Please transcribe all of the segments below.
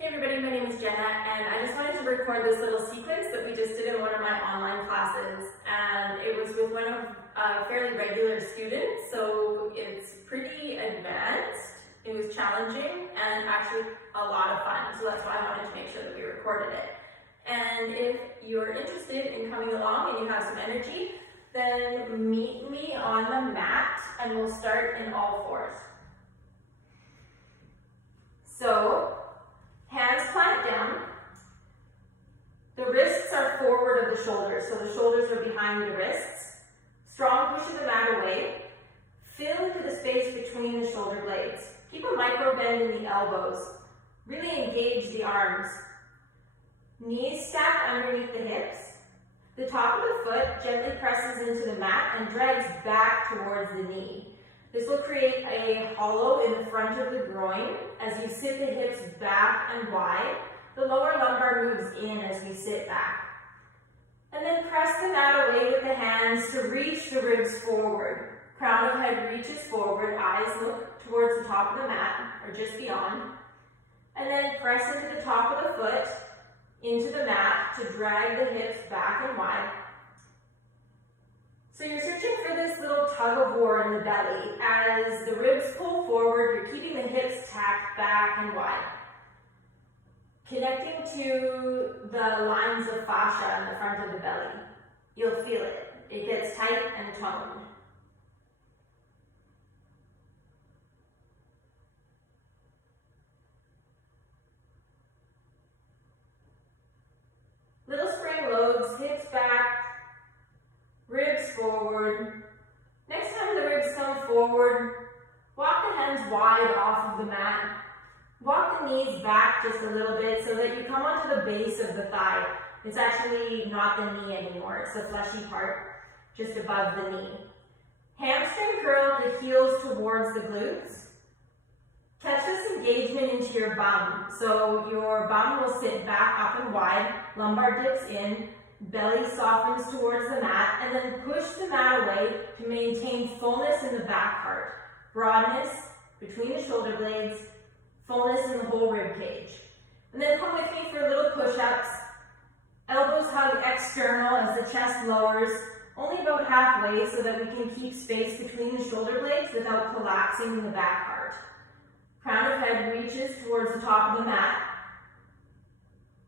Hey everybody, my name is Jenna, and I just wanted to record this little sequence that we just did in one of my online classes. And it was with one of a fairly regular students, so it's pretty advanced. It was challenging and actually a lot of fun, so that's why I wanted to make sure that we recorded it. And if you're interested in coming along and you have some energy, then meet me on the mat and we'll start in all fours. So, hands plant down. The wrists are forward of the shoulders, so the shoulders are behind the wrists. Strong push of the mat away. Fill into the space between the shoulder blades. Keep a micro bend in the elbows. Really engage the arms. Knees stacked underneath the hips. The top of the foot gently presses into the mat and drags back towards the knee. This will create a hollow in the front of the groin as you sit the hips back and wide. The lower lumbar moves in as we sit back. And then press the mat away with the hands to reach the ribs forward. Crown of head reaches forward, eyes look towards the top of the mat or just beyond. And then press into the top of the foot, into the mat to drag the hips back and wide. So you're searching for this little tug of war in the belly. As the ribs pull forward, you're keeping the hips tacked back and wide. Connecting to the lines of fascia in the front of the belly. You'll feel it. It gets tight and toned. Little spring loads, hips back, ribs forward. Next time the ribs come forward, walk the hands wide off of the mat. Walk the knees back just a little bit so that you come onto the base of the thigh. It's actually not the knee anymore, it's the fleshy part just above the knee. Hamstring curl the heels towards the glutes. Catch this engagement into your bum. So your bum will sit back up and wide, lumbar dips in, belly softens towards the mat, and then push the mat away to maintain fullness in the back part. Broadness between the shoulder blades, fullness in the whole rib cage. And then come with me for little push-ups. Elbows hug external as the chest lowers, only about halfway so that we can keep space between the shoulder blades without collapsing in the back part. Crown of head reaches towards the top of the mat.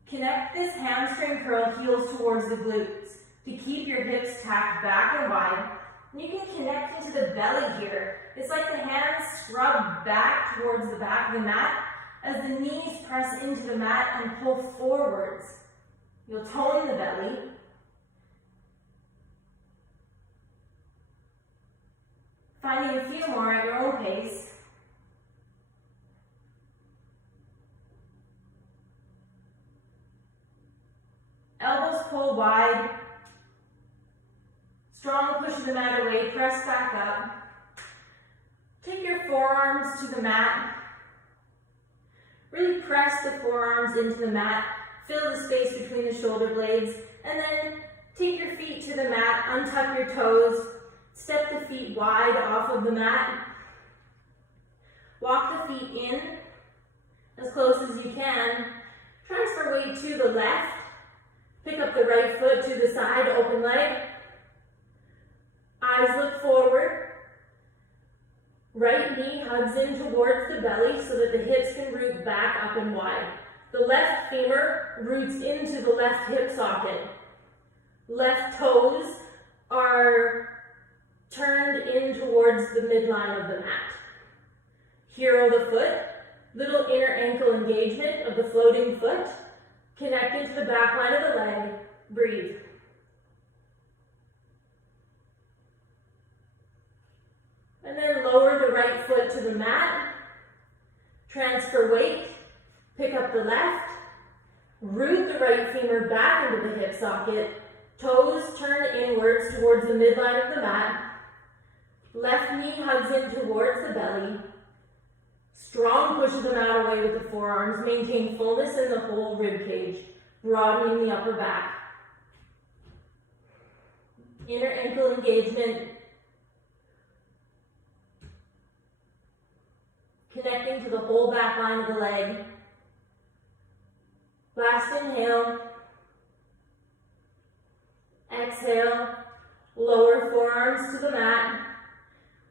Connect this hamstring curl heels towards the glutes to keep your hips tacked back and wide. And you can connect into the belly here. It's like the hands scrub back towards the back of the mat as the knees press into the mat and pull forwards. You'll tone the belly. Finding a few more at your own pace. Elbows pull wide. Strong push of the mat away, press back up. Take your forearms to the mat. Really press the forearms into the mat. Fill the space between the shoulder blades. And then take your feet to the mat, untuck your toes. Step the feet wide off of the mat. Walk the feet in as close as you can. Transfer weight to the left. Pick up the right foot to the side, open leg. Eyes look forward. Right knee hugs in towards the belly so that the hips can root back up and wide. The left femur roots into the left hip socket. Left toes are turned in towards the midline of the mat. Hero the foot, little inner ankle engagement of the floating foot. Connecting to the back line of the leg, breathe. And then lower the right foot to the mat, transfer weight, pick up the left, root the right femur back into the hip socket, toes turn inwards towards the midline of the mat, left knee hugs in towards the belly, strong push of the mat away with the forearms, maintain fullness in the whole rib cage, broadening the upper back. Inner ankle engagement, connecting to the whole back line of the leg. Last inhale. Exhale. Lower forearms to the mat.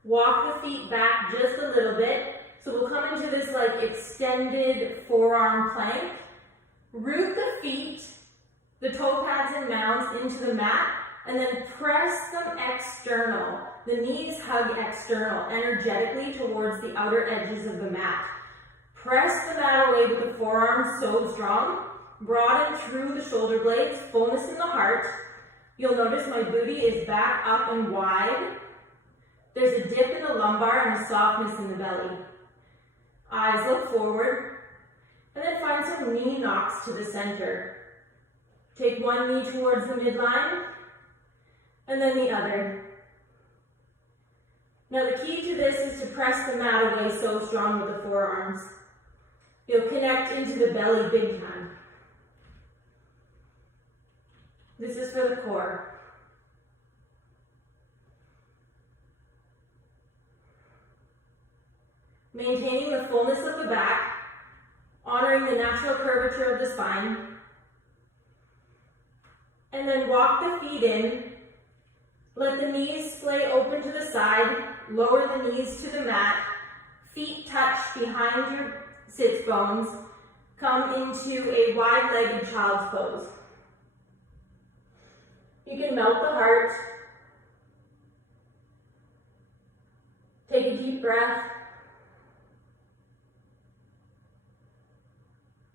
Walk the feet back just a little bit. So we'll come into this like extended forearm plank. Root the feet, the toe pads and mounds into the mat, and then press them external. The knees hug external, energetically towards the outer edges of the mat. Press the mat away with the forearms so strong. Broaden through the shoulder blades, fullness in the heart. You'll notice my booty is back up and wide. There's a dip in the lumbar and a softness in the belly. Eyes look forward, and then find some knee knocks to the center. Take one knee towards the midline, and then the other. Now the key to this is to press the mat away so strong with the forearms. You'll connect into the belly big time. This is for the core. Maintaining the fullness of the back, honoring the natural curvature of the spine. And then walk the feet in. Let the knees splay open to the side. Lower the knees to the mat. Feet touch behind your sits bones. Come into a wide-legged child's pose. You can melt the heart. Take a deep breath.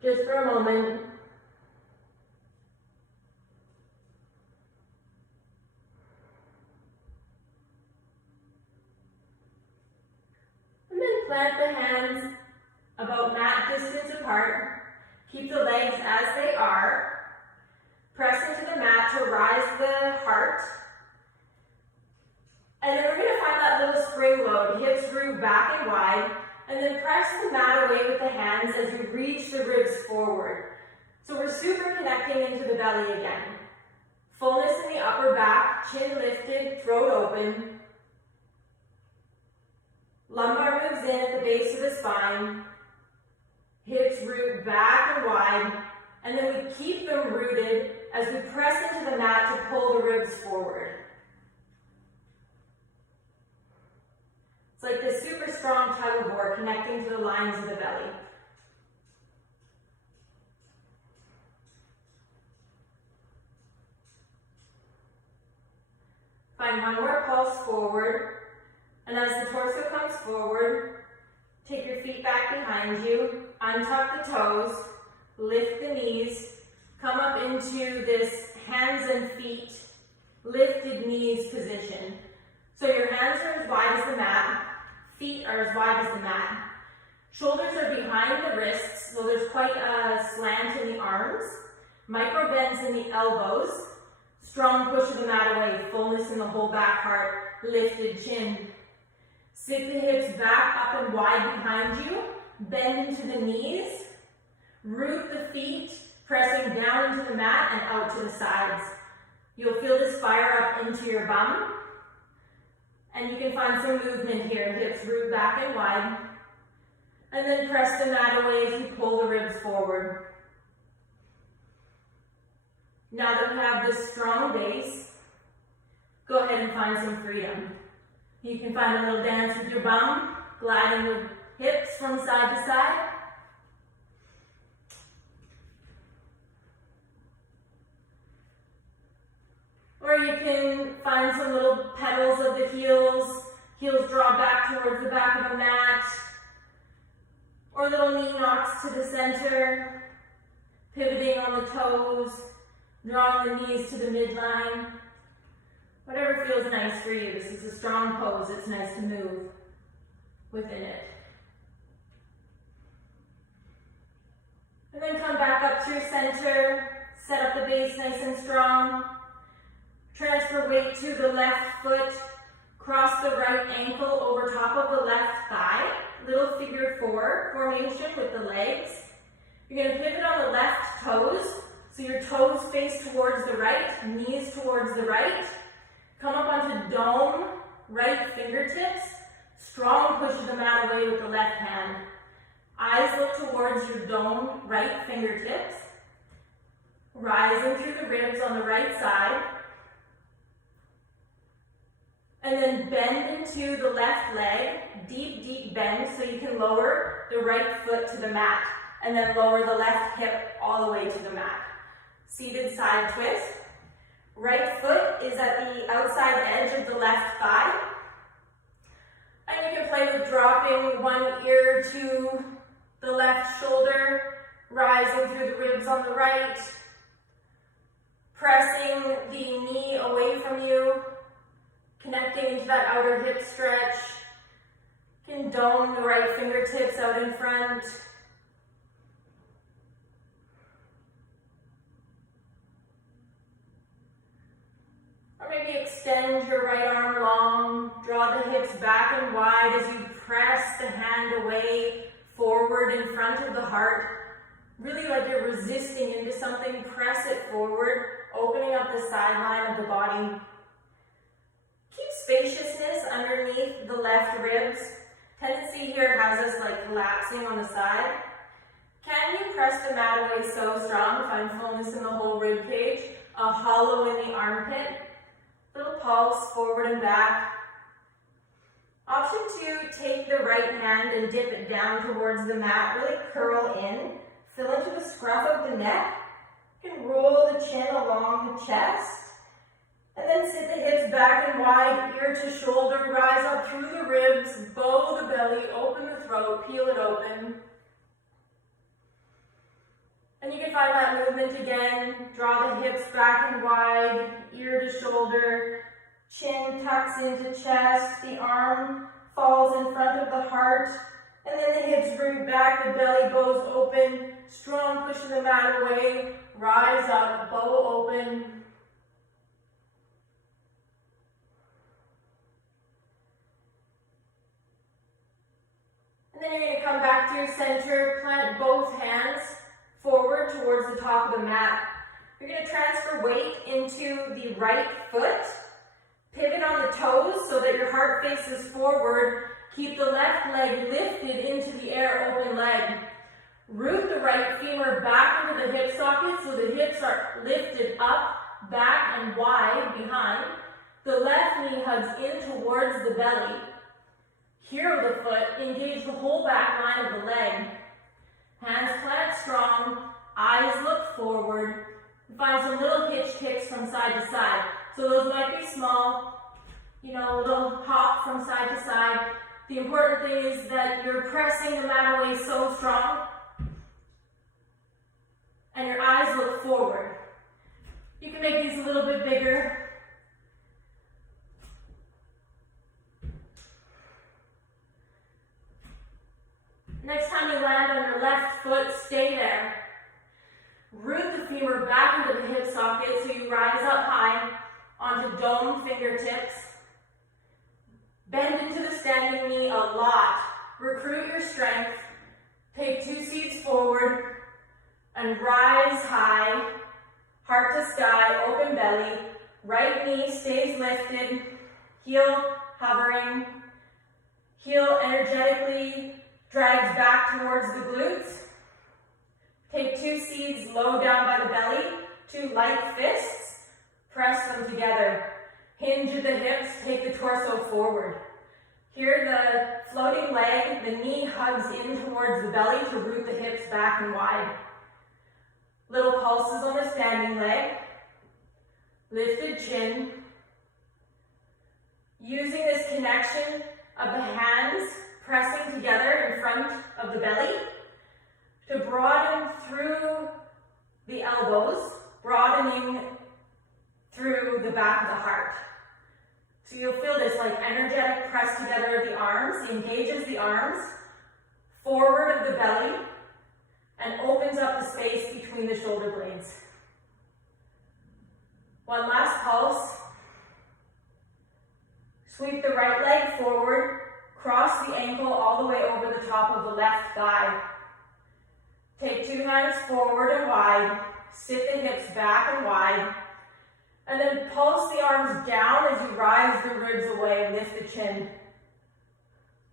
Just for a moment. And then plant the hands about mat distance apart. Keep the legs as they are. Press into the mat to rise the heart. And then we're going to find that little spring load. Hips root back and wide. And then press the mat away with the hands as you reach the ribs forward. So we're super connecting into the belly again. Fullness in the upper back, chin lifted, throat open. Lumbar moves in at the base of the spine. Hips root back and wide. And then we keep them rooted as we press into the mat to pull the ribs forward. It's like this super strong tug of war connecting to the lines of the belly. Find one more pulse forward. And as the torso comes forward, take your feet back behind you, untuck the toes, lift the knees, come up into this hands and feet, lifted knees position. So your hands are as wide as the mat, feet are as wide as the mat. Shoulders are behind the wrists, so there's quite a slant in the arms. Micro bends in the elbows. Strong push of the mat away, fullness in the whole back heart, lifted chin. Sit the hips back up and wide behind you. Bend into the knees. Root the feet, pressing down into the mat and out to the sides. You'll feel this fire up into your bum. And you can find some movement here. Hips root back and wide. And then press the mat away as you pull the ribs forward. Now that we have this strong base, go ahead and find some freedom. You can find a little dance with your bum, gliding with hips from side to side. Or you can find some little petals of the heels draw back towards the back of the mat. Or little knee knocks to the center, pivoting on the toes, drawing the knees to the midline. Whatever feels nice for you. This is a strong pose. It's nice to move within it. And then come back up through center, set up the base nice and strong. Transfer weight to the left foot, cross the right ankle over top of the left thigh. Little figure four formation with the legs. You're going to pivot on the left toes. So your toes face towards the right, knees towards the right. Come up onto dome, right fingertips. Strong push of the mat away with the left hand. Eyes look towards your dome, right fingertips. rising through the ribs on the right side. And then bend into the left leg, deep, deep bend so you can lower the right foot to the mat. And then lower the left hip all the way to the mat. Seated side twist. Right foot is at the outside edge of the left thigh. And you can play with dropping one ear to the left shoulder, rising through the ribs on the right, pressing the knee away from you, connecting into that outer hip stretch. You can dome the right fingertips out in front. Or maybe extend your right arm long, draw the hips back and wide as you press the hand away, forward in front of the heart. Really like you're resisting into something, press it forward, opening up the sideline of the body. Keep spaciousness underneath the left ribs. Tendency here has us like collapsing on the side. Can you press the mat away so strong? Find fullness in the whole rib cage. A hollow in the armpit. Little pulse forward and back. Option 2, take the right hand and dip it down towards the mat. Really curl in. Fill into the scruff of the neck. You can roll the chin along the chest. And then sit the hips back and wide, ear to shoulder. Rise up through the ribs. Bow the belly. Open the throat. Peel it open. And you can find that movement again. Draw the hips back and wide, ear to shoulder, chin tucks into chest, the arm falls in front of the heart, and then the hips root back, the belly goes open, strong pushing the mat away, rise up, bow open. And then you're going to come back to your center, plant both hands forward towards the top of the mat. You're going to transfer weight into the right foot. Pivot on the toes so that your heart faces forward. Keep the left leg lifted into the air, open leg. Root the right femur back into the hip socket so the hips are lifted up, back, and wide behind. The left knee hugs in towards the belly. Hero the foot, engage the whole back line of the leg. Hands plant strong, eyes look forward. Find some little hitch kicks from side to side. So those might be small, little hop from side to side. The important thing is that you're pressing the mat away so strong and your eyes look forward. You can make these a little bit bigger. Next time you land on your left foot, stay there. Root the femur back into the hip socket so you rise up high onto dome fingertips. Bend into the standing knee a lot. Recruit your strength. Take 2 seats forward and rise high. Heart to sky, open belly. Right knee stays lifted. Heel hovering. Heel energetically drags back towards the glutes. Take 2 seeds low down by the belly, 2 light fists, press them together. Hinge at the hips, take the torso forward. Here the floating leg, the knee hugs in towards the belly to root the hips back and wide. Little pulses on the standing leg. Lifted chin. Using this connection of the hands pressing together in front of the belly to broaden through the elbows, broadening through the back of the heart. So you'll feel this like energetic press together of the arms, engages the arms, forward of the belly, and opens up the space between the shoulder blades. One last pulse. Sweep the right leg forward, cross the ankle all the way over the top of the left thigh. Take 2 hands forward and wide, sit the hips back and wide, and then pulse the arms down as you rise the ribs away, lift the chin.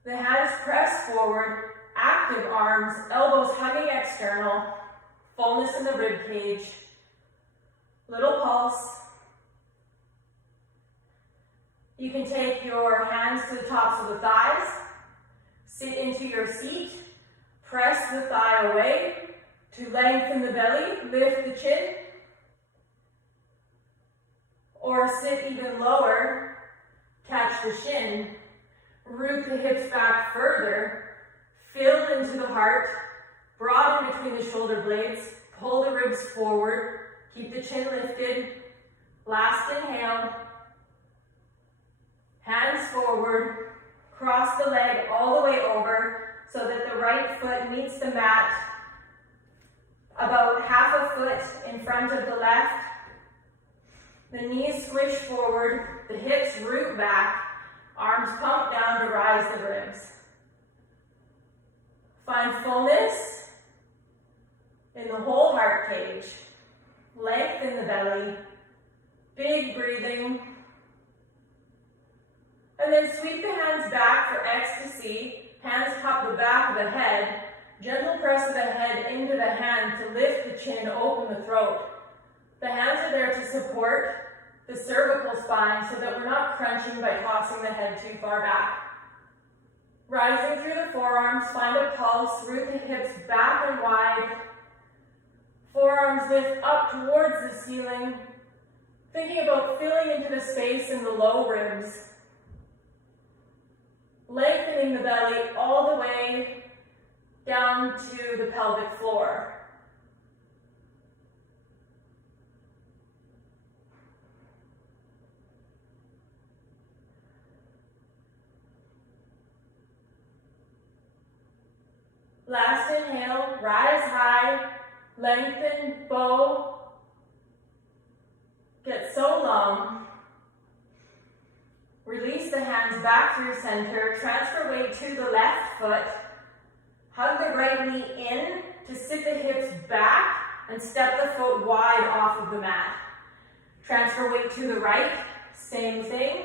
The hands press forward, active arms, elbows hugging external, fullness in the rib cage. Little pulse. You can take your hands to the tops of the thighs, sit into your seat, press the thigh away to lengthen the belly, lift the chin, or sit even lower, catch the shin, root the hips back further, fill into the heart, broaden between the shoulder blades, pull the ribs forward, keep the chin lifted. Last inhale, hands forward, cross the leg all the way over so that the right foot meets the mat about half a foot in front of the left. The knees squish forward, the hips root back, arms pump down to rise the ribs. Find fullness in the whole heart cage. Lengthen the belly, big breathing. And then sweep the hands back for ecstasy. Hands cup the back of the head. Gentle press of the head into the hand to lift the chin, open the throat. The hands are there to support the cervical spine so that we're not crunching by tossing the head too far back. Rising through the forearms, find a pulse, root the hips back and wide. Forearms lift up towards the ceiling, thinking about filling into the space in the low ribs. Lengthening the belly all the way down to the pelvic floor. Last inhale, rise high, lengthen, bow, get so long. Release the hands back through center, transfer weight to the left foot, hug the right knee in to sit the hips back and step the foot wide off of the mat. Transfer weight to the right, same thing.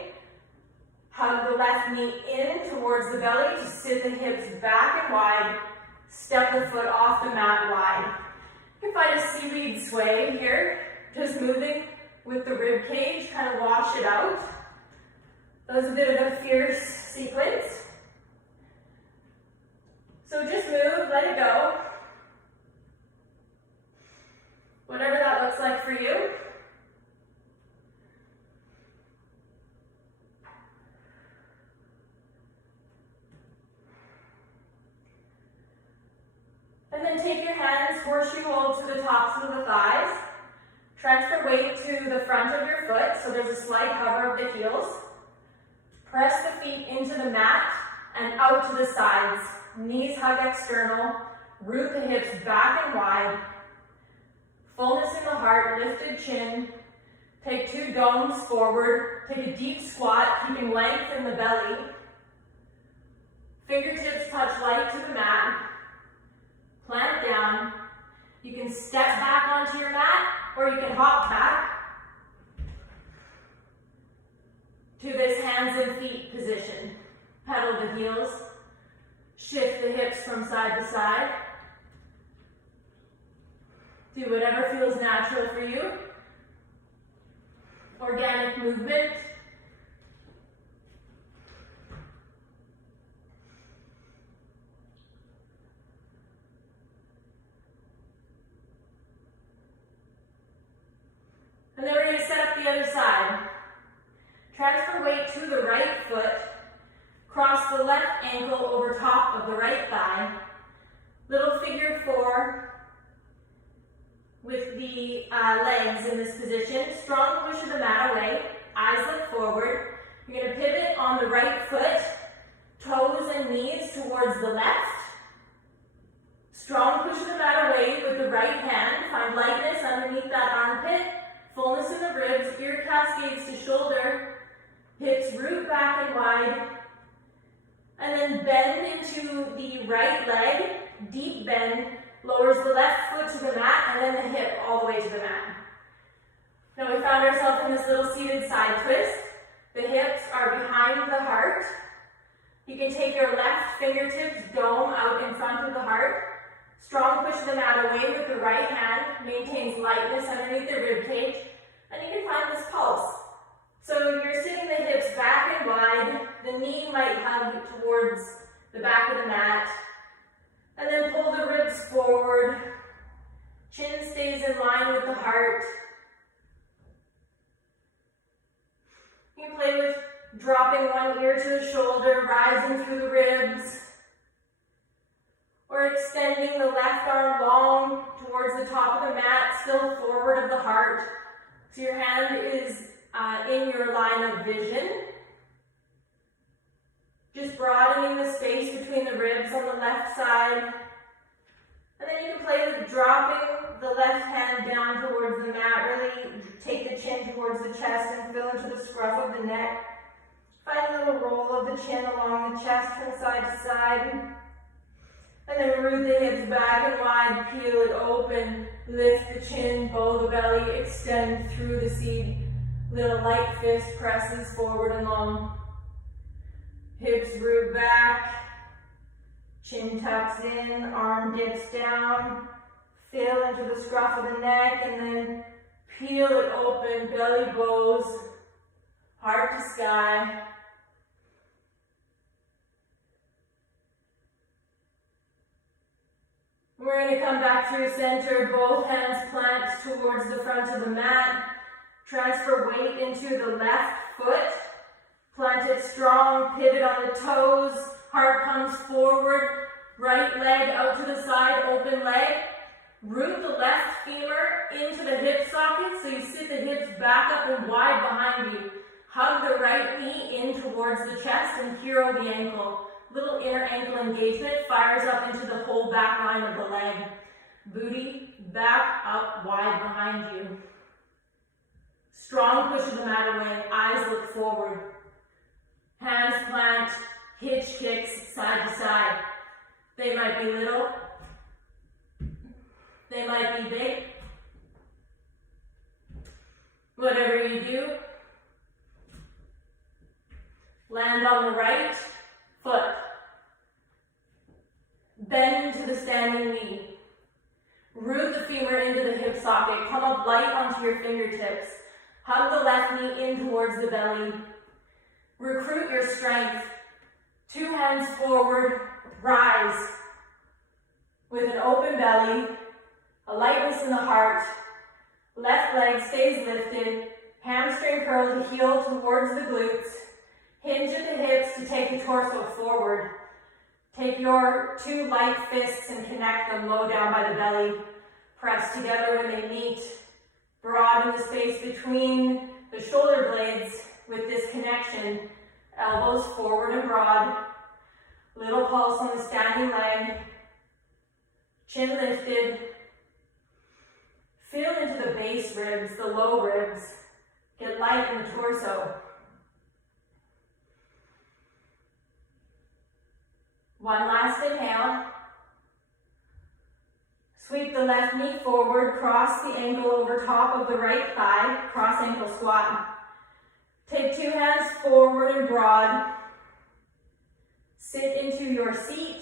Hug the left knee in towards the belly to sit the hips back and wide, step the foot off the mat wide. You can find a seaweed sway here, just moving with the rib cage, kind of wash it out. That was a bit of a fierce sequence. So just move, let it go. Whatever that looks like for you. And then take your hands, horseshoe hold to the tops of the thighs. Transfer weight to the front of your foot, so there's a slight hover of the heels. Press the feet into the mat and out to the sides. Knees hug external. Root the hips back and wide. Fullness in the heart, lifted chin. Take 2 domes forward. Take a deep squat, keeping length in the belly. Fingertips touch light to the mat. Plant down. You can step back onto your mat, or you can hop back to this hands and feet position. Pedal the heels. Shift the hips from side to side. Do whatever feels natural for you. Organic movement. And then we're going to set up the other side. Transfer weight to the right foot. Cross the left ankle over top of the right thigh. Little figure 4 with the legs in this position. Strong push of the mat away. Eyes look forward. You're going to pivot on the right foot. Toes and knees towards the left. Strong push of the mat away with the right hand. Find lightness underneath that armpit. Fullness in the ribs, ear cascades to shoulder, hips root back and wide, and then bend into the right leg, deep bend, lowers the left foot to the mat, and then the hip all the way to the mat. Now we found ourselves in this little seated side twist. The hips are behind the heart. You can take your left fingertips, dome out in front of the heart, Strong push of the mat away with the right hand, maintains lightness underneath the rib cage, and you can find this pulse. So you're sitting the hips back and wide, the knee might hug towards the back of the mat, and then pull the ribs forward, chin stays in line with the heart. You can play with dropping one ear to the shoulder, rising through the ribs, or extending the left arm long towards the top of the mat, still forward of the heart. So your hand is in your line of vision. Just broadening the space between the ribs on the left side. And then you can play with dropping the left hand down towards the mat. Really take the chin towards the chest and feel into the scruff of the neck. Find a little roll of the chin along the chest from side to side. And then root the hips back and wide, peel it open, lift the chin, bow the belly, extend through the seat. Little light fist presses forward and long. Hips root back, chin tucks in, arm dips down, feel into the scruff of the neck, and then peel it open, belly bows, heart to sky. We're going to come back to center, both hands plant towards the front of the mat. Transfer weight into the left foot. Plant it strong, pivot on the toes. Heart comes forward, right leg out to the side, open leg. Root the left femur into the hip socket, so you sit the hips back up and wide behind you. Hug the right knee in towards the chest and hero the ankle. Little inner ankle engagement fires up into the whole back line of the leg. Booty back up wide behind you. Strong push of the mat away, eyes look forward. Hands plant, hitch kicks side to side. They might be little, they might be big. Whatever you do, land on the right foot. Bend into the standing knee. Root the femur into the hip socket. Come up light onto your fingertips. Hug the left knee in towards the belly. Recruit your strength. Two hands forward, rise. With an open belly, a lightness in the heart. Left leg stays lifted. Hamstring curl the heel towards the glutes. Hinge at the hips to take the torso forward. Take your two light fists and connect them low down by the belly. Press together when they meet. Broaden the space between the shoulder blades with this connection. Elbows forward and broad. Little pulse on the standing leg. Chin lifted. Feel into the base ribs, the low ribs. Get light in the torso. One last inhale. Sweep the left knee forward, cross the ankle over top of the right thigh, cross ankle squat. Take two hands forward and broad. Sit into your seat,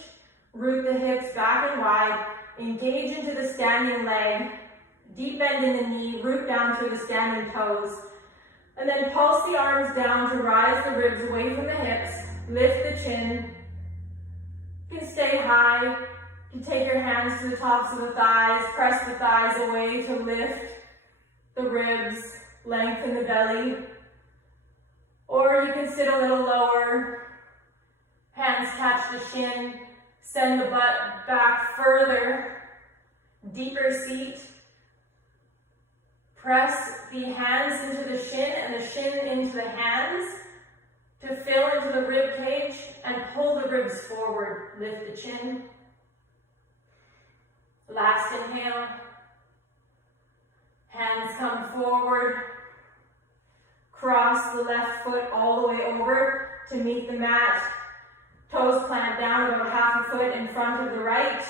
root the hips back and wide, engage into the standing leg, deep bend in the knee, root down through the standing toes, and then pulse the arms down to rise the ribs away from the hips, lift the chin. You can stay high, you can take your hands to the tops of the thighs, press the thighs away to lift the ribs, lengthen the belly. Or you can sit a little lower, hands catch the shin, send the butt back further, deeper seat. Press the hands into the shin and the shin into the hands to fill into the rib cage and pull the ribs forward. Lift the chin. Last inhale. Hands come forward. Cross the left foot all the way over to meet the mat. Toes plant down about half a foot in front of the right.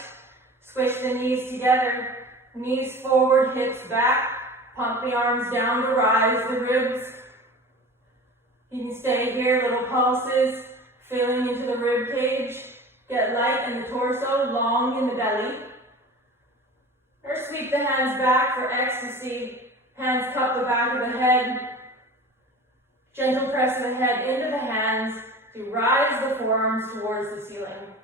Squish the knees together. Knees forward, hips back. Pump the arms down to rise the ribs. You can stay here, little pulses, filling into the rib cage. Get light in the torso, long in the belly. sweep the hands back for ecstasy. Hands cup the back of the head. Gentle press of the head into the hands to rise the forearms towards the ceiling.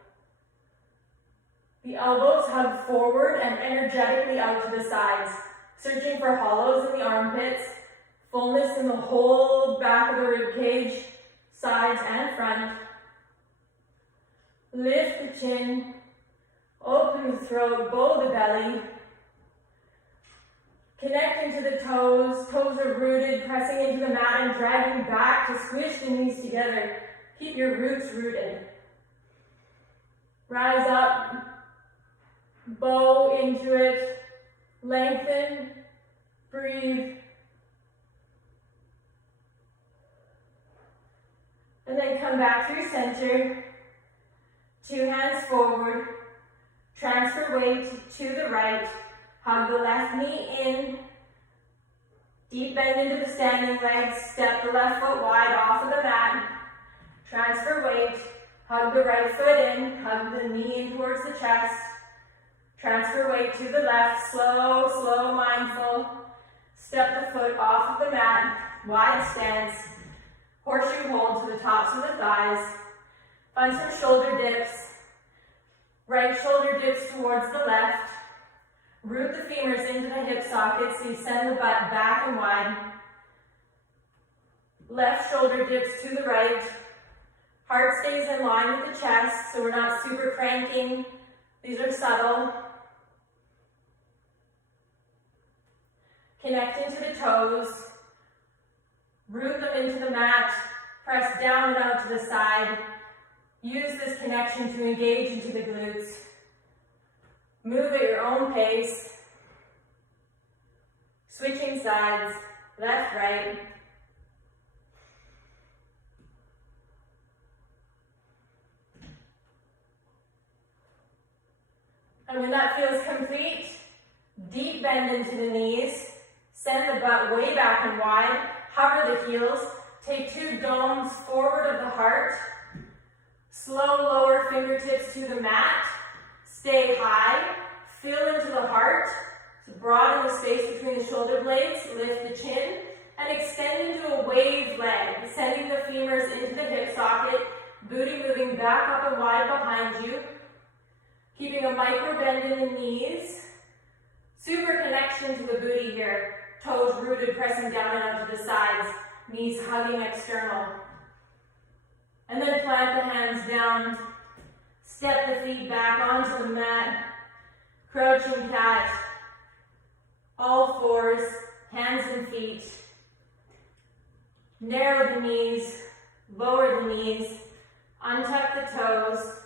The elbows hug forward and energetically out to the sides, searching for hollows in the armpits, fullness in the whole back of the rib cage, sides and front. Lift the chin, open the throat, bow the belly. Connect into the toes. Toes are rooted, pressing into the mat and dragging back to squish the knees together. Keep your roots rooted. Rise up, bow into it, lengthen, breathe. And then come back through center. 2 hands forward. Transfer weight to the right. Hug the left knee in. Deep bend into the standing legs. Step the left foot wide off of the mat. Transfer weight. Hug the right foot in. Hug the knee in towards the chest. Transfer weight to the left. Slow, slow, mindful. Step the foot off of the mat. Wide stance. Horseshoe hold to the tops of the thighs. Find some shoulder dips. Right shoulder dips towards the left. Root the femurs into the hip sockets so you send the butt back and wide. Left shoulder dips to the right. Heart stays in line with the chest, so we're not super cranking. These are subtle. Connect into the toes. Root them into the mat. Press down and out to the side. Use this connection to engage into the glutes. Move at your own pace. Switching sides, left, right. And when that feels complete, deep bend into the knees. Send the butt way back and wide. Hover the heels. Take 2 domes forward of the heart. Slow lower fingertips to the mat. Stay high. Feel into the heart. So broaden the space between the shoulder blades. Lift the chin. And extend into a wave leg. Sending the femurs into the hip socket. Booty moving back up and wide behind you. Keeping a micro bend in the knees. Super connection to the booty here. Toes rooted, pressing down and out to the sides. Knees hugging external. And then plant the hands down. Step the feet back onto the mat. Crouching cat. All fours, hands and feet. Narrow the knees, lower the knees. Untuck the toes.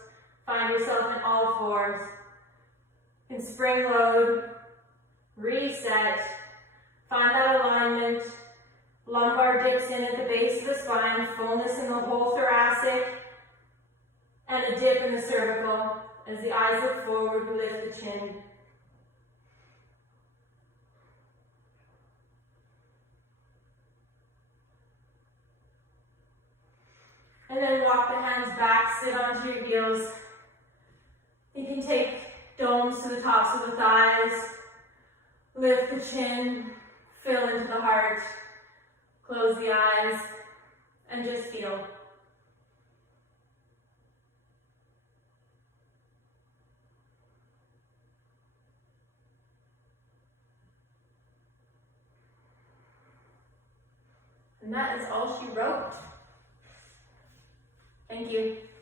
Find yourself in all fours. And spring load. Reset. Find that alignment. Lumbar dips in at the base of the spine, fullness in the whole thoracic, and a dip in the cervical. As the eyes look forward, we lift the chin. And then walk the hands back, sit onto your heels. You can take domes to the tops of the thighs, lift the chin, fill into the heart. Close the eyes and just feel. And that is all she wrote. Thank you.